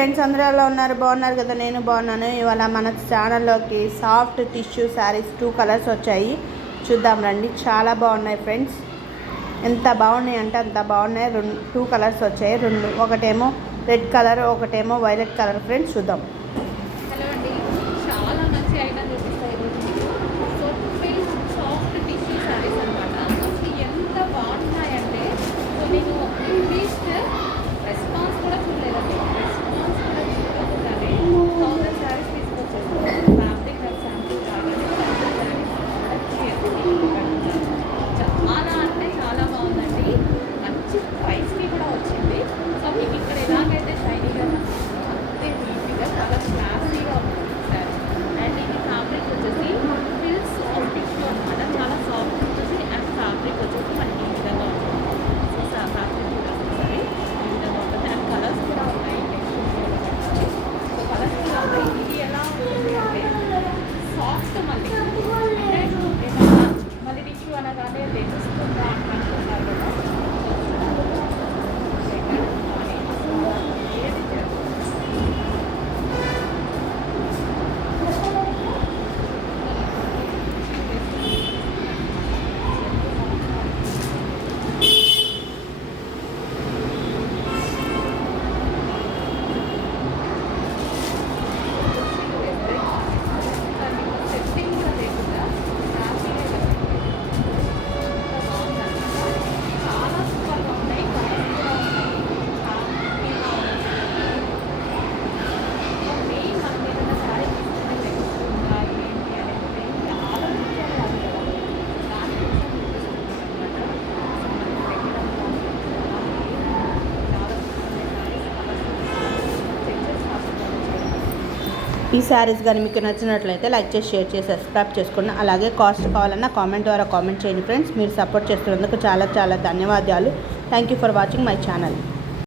Friends, అందరూ ఎలా ఉన్నారు? బాగున్నారు కదా? నేను బాగున్నాను. ఇవాళ మన ఛానల్లోకి సాఫ్ట్ టిష్యూ శారీస్ 2 కలర్స్ వచ్చాయి. చూద్దాం రండి. చాలా బాగున్నాయి ఫ్రెండ్స్. ఎంత బాగున్నాయి అంటే అంత బాగున్నాయి. 2 కలర్స్ వచ్చాయి. ఒకటేమో రెడ్ కలర్, ఒకటేమో వైలెట్ కలర్. ఫ్రెండ్స్ చూద్దాం. హలో అండి, చాలా మంచి ఐటమ్ చూపిస్తాయి సో సాఫ్ట్ టిష్యూ శారీస్ అనమాట. అసలు ఎంత బాగున్నాయంటే సో నేను అట్లీస్ట్ రెస్పాన్స్ కూడా చూడలేదండి. రెస్పాన్స్ కూడా చూడకుండానే 1000 శారీస్ తీసుకొచ్చాను. ఫ్యాబ్రిక్ శాంపుల్ కాగానే 1000 శారీస్ చాలా అంటే చాలా బాగుందండి. మంచి ప్రైస్కి కూడా వచ్చింది. సో మీకు ఇక్కడ ఎలాగైతే షైనీగా అంతే నీట్గా చాలా క్లాసీగా ఉంటుంది సారీ. అండ్ ఇది ఫ్యాబ్రిక్ వచ్చేసి ఫుల్ సాఫ్ట్ టిష్యూ అనమాట. చాలా సాఫ్ట్ వచ్చేసి అండ్ ఫ్యాబ్రిక్ వచ్చేసి మనకి ఈ విధంగా ఉంటుంది. సో ఫ్యాబ్రిక్ కూడా సరే ఈ విధంగా ఉంటుంది. అండ్ కలర్స్ కూడా ఉన్నాయి. సో కలర్స్ కూడా ఉన్నాయి. ఇది ఎలా ఉంటుంది అంటే సాఫ్ట్ మళ్ళీ అంటే మళ్ళీ టిష్యూ అనగానే తెలుస్తుందా అనుకుంటున్నారు కదా. ఈ శారీస్ కానీ మీకు నచ్చినట్లయితే లైక్ చేసి, షేర్ చేసి, సబ్స్క్రైబ్ చేసుకోండి. అలాగే కాస్ట్ కావాలన్నా కామెంట్ ద్వారా కామెంట్ చేయండి ఫ్రెండ్స్. మీరు సపోర్ట్ చేస్తున్నందుకు చాలా చాలా ధన్యవాదాలు. Thank you for watching my channel.